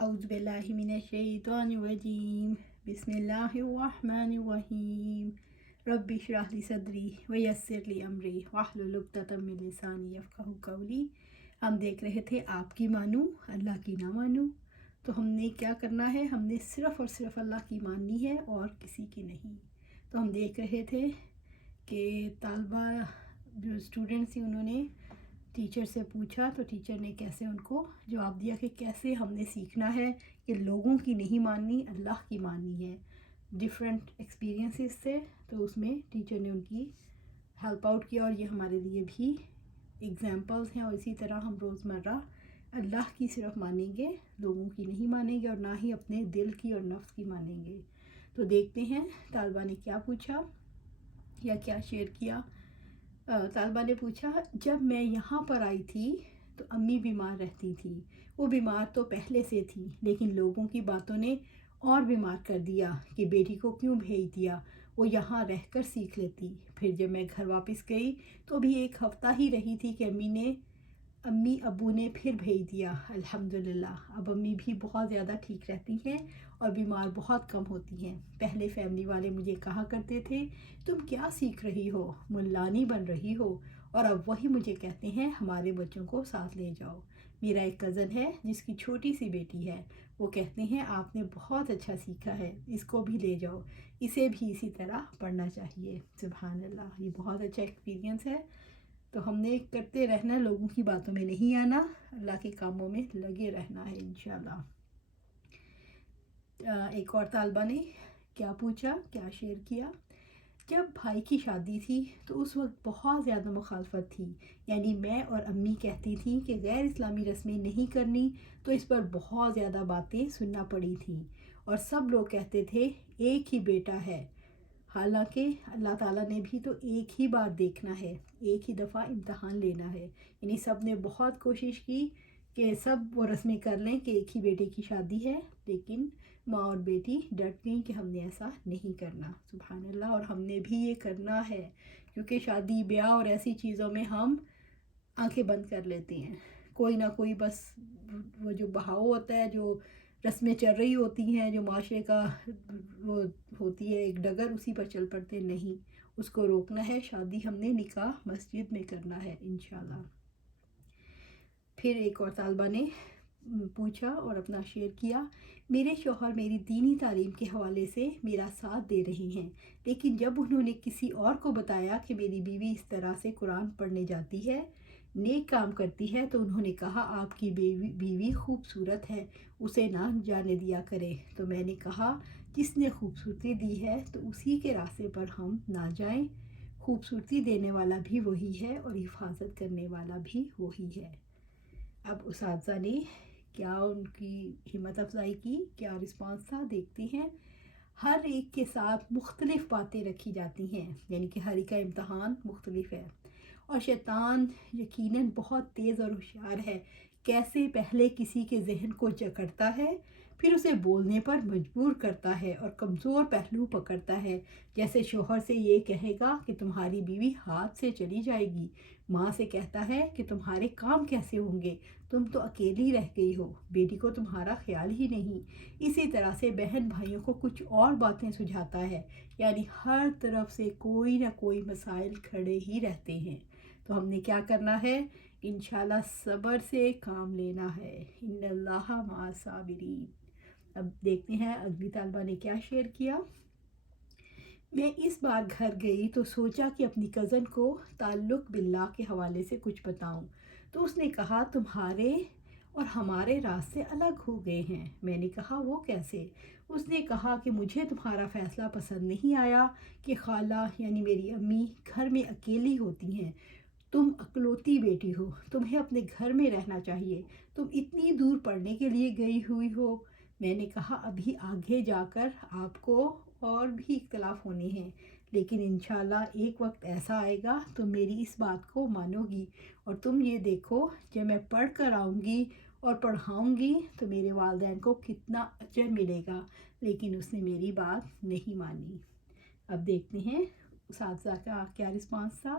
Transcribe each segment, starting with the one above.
اعوذ باللہ من الشیطان الرجیم بسم اللہ الرحمن الرحیم رب اشرح لی صدری ویسر لی امری واحلل عقدۃ من لسانی یفقہوا قولی۔ ہم دیکھ رہے تھے آپ کی مانوں اللہ کی نہ مانوں، تو ہم نے کیا کرنا ہے، ہم نے صرف اور صرف اللہ کی ماننی ہے اور کسی کی نہیں۔ تو ہم دیکھ رہے تھے کہ طالبہ جو اسٹوڈنٹس تھی انہوں نے ٹیچر سے پوچھا، تو ٹیچر نے کیسے ان کو جواب دیا کہ کیسے ہم نے سیکھنا ہے کہ لوگوں کی نہیں ماننی، اللہ کی ماننی ہے، ڈفرینٹ ایکسپیرینسز سے۔ تو اس میں ٹیچر نے ان کی ہیلپ آؤٹ کیا، اور یہ ہمارے لیے بھی ایگزامپلز ہیں۔ اور اسی طرح ہم روزمرہ اللہ کی صرف مانیں گے، لوگوں کی نہیں مانیں گے، اور نہ ہی اپنے دل کی اور نفس کی مانیں گے۔ تو دیکھتے ہیں طالبہ نے کیا پوچھا یا کیا شیئر کیا۔ طالبہ نے پوچھا، جب میں یہاں پر آئی تھی تو امی بیمار رہتی تھی، وہ بیمار تو پہلے سے تھی، لیکن لوگوں کی باتوں نے اور بیمار کر دیا کہ بیٹی کو کیوں بھیج دیا، وہ یہاں رہ کر سیکھ لیتی۔ پھر جب میں گھر واپس گئی تو بھی 1 ہفتہ ہی رہی تھی کہ امی ابو نے پھر بھیج دیا۔ الحمدللہ اب امی بھی بہت زیادہ ٹھیک رہتی ہیں اور بیمار بہت کم ہوتی ہیں۔ پہلے فیملی والے مجھے کہا کرتے تھے، تم کیا سیکھ رہی ہو، ملانی بن رہی ہو، اور اب وہی مجھے کہتے ہیں ہمارے بچوں کو ساتھ لے جاؤ۔ میرا ایک کزن ہے جس کی چھوٹی سی بیٹی ہے، وہ کہتے ہیں آپ نے بہت اچھا سیکھا ہے، اس کو بھی لے جاؤ، اسے بھی اسی طرح پڑھنا چاہیے۔ سبحان اللہ، یہ بہت اچھا ایکسپیرینس ہے۔ تو ہم نے کرتے رہنا، لوگوں کی باتوں میں نہیں آنا، اللہ کے کاموں میں لگے رہنا ہے انشاءاللہ۔ ایک اور طالبہ نے کیا پوچھا، کیا شیئر کیا، جب بھائی کی شادی تھی تو اس وقت بہت زیادہ مخالفت تھی، یعنی میں اور امی کہتی تھیں کہ غیر اسلامی رسمیں نہیں کرنی، تو اس پر بہت زیادہ باتیں سننا پڑی تھیں، اور سب لوگ کہتے تھے ایک ہی بیٹا ہے، حالانکہ اللہ تعالیٰ نے بھی تو ایک ہی بار دیکھنا ہے، ایک ہی دفعہ امتحان لینا ہے۔ یعنی سب نے بہت کوشش کی کہ سب وہ رسمیں کر لیں کہ ایک ہی بیٹے کی شادی ہے، لیکن ماں اور بیٹی ڈٹ گئیں کہ ہم نے ایسا نہیں کرنا۔ سبحان اللہ، اور ہم نے بھی یہ کرنا ہے، کیونکہ شادی بیاہ اور ایسی چیزوں میں ہم آنکھیں بند کر لیتے ہیں، کوئی نہ کوئی بس وہ جو بہاؤ ہوتا ہے، جو رسمیں چل رہی ہوتی ہیں، جو معاشرے کا وہ ہوتی ہے ایک ڈگر، اسی پر چل پڑتے، نہیں، اس کو روکنا ہے۔ شادی ہم نے نکاح مسجد میں کرنا ہے انشاءاللہ۔ پھر ایک اور طالبہ نے پوچھا اور اپنا شیئر کیا، میرے شوہر میری دینی تعلیم کے حوالے سے میرا ساتھ دے رہے ہیں، لیکن جب انہوں نے کسی اور کو بتایا کہ میری بیوی اس طرح سے قرآن پڑھنے جاتی ہے، نیک کام کرتی ہے، تو انہوں نے کہا آپ کی بیوی خوبصورت ہے، اسے نہ جانے دیا کرے۔ تو میں نے کہا جس نے خوبصورتی دی ہے تو اسی کے راستے پر ہم نہ جائیں، خوبصورتی دینے والا بھی وہی ہے اور حفاظت کرنے والا بھی وہی ہے۔ اب اساتذہ نے کیا ان کی ہمت افزائی کی، کیا رسپانس تھا، دیکھتے ہیں۔ ہر ایک کے ساتھ مختلف باتیں رکھی جاتی ہیں، یعنی کہ ہر ایک کا امتحان مختلف ہے، اور شیطان یقیناً بہت تیز اور ہوشیار ہے، کیسے پہلے کسی کے ذہن کو جکڑتا ہے، پھر اسے بولنے پر مجبور کرتا ہے اور کمزور پہلو پکڑتا ہے، جیسے شوہر سے یہ کہے گا کہ تمہاری بیوی ہاتھ سے چلی جائے گی، ماں سے کہتا ہے کہ تمہارے کام کیسے ہوں گے، تم تو اکیلی رہ گئی ہو، بیٹی کو تمہارا خیال ہی نہیں۔ اسی طرح سے بہن بھائیوں کو کچھ اور باتیں سجھاتا ہے، یعنی ہر طرف سے کوئی نہ کوئی مسائل کھڑے ہی رہتے ہیں۔ تو ہم نے کیا کرنا ہے، انشاءاللہ صبر سے کام لینا ہے، ان اللہ مع الصابرین۔ اب دیکھتے ہیں اگلی طالبہ نے کیا شیئر کیا۔ میں اس بار گھر گئی تو سوچا کہ اپنی کزن کو تعلق باللہ کے حوالے سے کچھ بتاؤں، تو اس نے کہا تمہارے اور ہمارے راستے الگ ہو گئے ہیں۔ میں نے کہا وہ کیسے؟ اس نے کہا کہ مجھے تمہارا فیصلہ پسند نہیں آیا کہ خالہ یعنی میری امی گھر میں اکیلی ہوتی ہیں، تم اکلوتی بیٹی ہو، تمہیں اپنے گھر میں رہنا چاہیے، تم اتنی دور پڑھنے کے لیے گئی ہوئی ہو۔ میں نے کہا ابھی آگے جا کر آپ کو اور بھی اختلاف ہونے ہیں، لیکن انشاءاللہ ایک وقت ایسا آئے گا تم میری اس بات کو مانو گی، اور تم یہ دیکھو جب میں پڑھ کر آؤں گی اور پڑھاؤں گی تو میرے والدین کو کتنا اجر ملے گا، لیکن اس نے میری بات نہیں مانی۔ اب دیکھتے ہیں اساتذہ کا کیا رسپانس تھا۔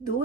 2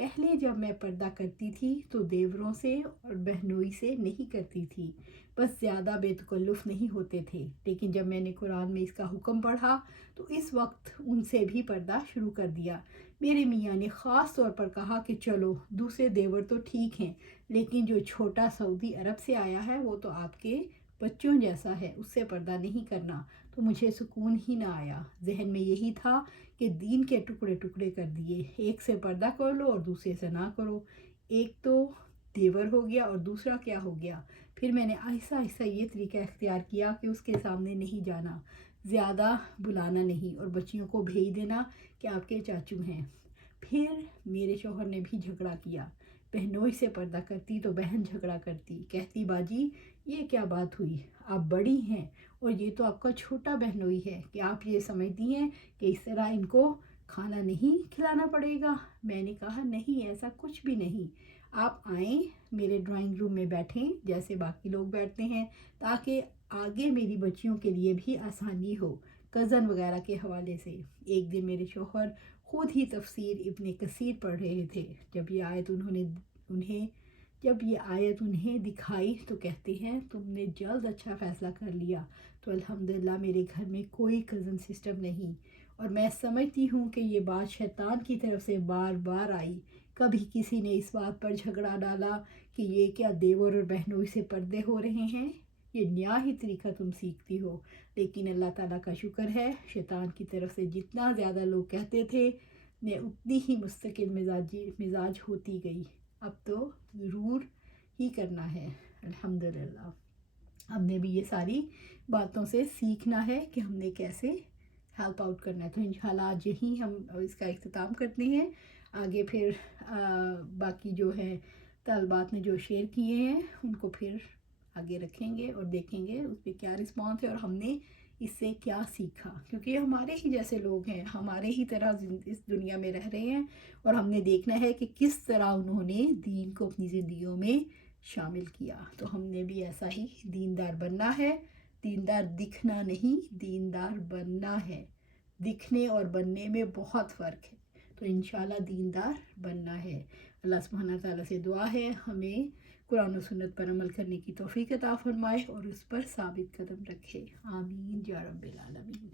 پہلے جب میں پردہ کرتی تھی تو دیوروں سے اور بہنوئی سے نہیں کرتی تھی، بس زیادہ بے تکلف نہیں ہوتے تھے، لیکن جب میں نے قرآن میں اس کا حکم پڑھا تو اس وقت ان سے بھی پردہ شروع کر دیا۔ میرے میاں نے خاص طور پر کہا کہ چلو دوسرے دیور تو ٹھیک ہیں، لیکن جو چھوٹا سعودی عرب سے آیا ہے وہ تو آپ کے بچوں جیسا ہے، اس سے پردہ نہیں کرنا۔ تو مجھے سکون ہی نہ آیا، ذہن میں یہی تھا کہ دین کے ٹکڑے ٹکڑے کر دیے، ایک سے پردہ کر لو اور دوسرے سے نہ کرو، ایک تو دیور ہو گیا اور دوسرا کیا ہو گیا۔ پھر میں نے آہستہ آہستہ یہ طریقہ اختیار کیا کہ اس کے سامنے نہیں جانا، زیادہ بلانا نہیں، اور بچیوں کو بھیج دینا کہ آپ کے چاچو ہیں۔ پھر میرے شوہر نے بھی جھگڑا کیا، بہنوئی سے پردہ کرتی تو بہن جھگڑا کرتی، کہتی باجی یہ کیا بات ہوئی، آپ بڑی ہیں اور یہ تو آپ کا چھوٹا بہنوئی ہے کہ آپ یہ سمجھتی ہیں کہ اس طرح ان کو کھانا نہیں کھلانا پڑے گا۔ میں نے کہا نہیں، ایسا کچھ بھی نہیں، آپ آئیں میرے ڈرائنگ روم میں بیٹھیں جیسے باقی لوگ بیٹھتے ہیں، تاکہ آگے میری بچیوں کے لیے بھی آسانی ہو کزن وغیرہ کے حوالے سے۔ ایک دن میرے شوہر خود ہی تفسیر ابن کثیر پڑھ رہے تھے، جب یہ آیت انہیں دکھائی تو کہتے ہیں تم نے جلد اچھا فیصلہ کر لیا، تو الحمدللہ میرے گھر میں کوئی کزن سسٹم نہیں، اور میں سمجھتی ہوں کہ یہ بات شیطان کی طرف سے بار بار آئی۔ کبھی کسی نے اس بات پر جھگڑا ڈالا کہ یہ کیا دیور اور بہنوئی سے پردے ہو رہے ہیں، یہ نیا ہی طریقہ تم سیکھتی ہو، لیکن اللہ تعالیٰ کا شکر ہے شیطان کی طرف سے جتنا زیادہ لوگ کہتے تھے میں اتنی ہی مستقل مزاج ہوتی گئی، اب تو ضرور ہی کرنا ہے۔ الحمدللہ ہم نے بھی یہ ساری باتوں سے سیکھنا ہے کہ ہم نے کیسے ہیلپ آؤٹ کرنا ہے۔ تو انشاءاللہ آج یہی ہم اس کا اختتام کرتے ہیں، آگے پھر باقی جو ہے طالبات نے جو شیئر کیے ہیں ان کو پھر آگے رکھیں گے اور دیکھیں گے اس پہ کیا رسپانس ہے اور ہم نے اس سے کیا سیکھا، کیونکہ یہ ہمارے ہی جیسے لوگ ہیں، ہمارے ہی طرح اس دنیا میں رہ رہے ہیں، اور ہم نے دیکھنا ہے کہ کس طرح انہوں نے دین کو اپنی زندگیوں میں شامل کیا۔ تو ہم نے بھی ایسا ہی دیندار بننا ہے، دیندار دکھنا نہیں، دیندار بننا ہے، دکھنے اور بننے میں بہت فرق ہے، تو انشاءاللہ دیندار بننا ہے۔ اللہ سبحانہ تعالیٰ سے دعا ہے ہمیں قرآن و سنت پر عمل کرنے کی توفیق عطا فرمائے اور اس پر ثابت قدم رکھے، آمین یا رب العالمین۔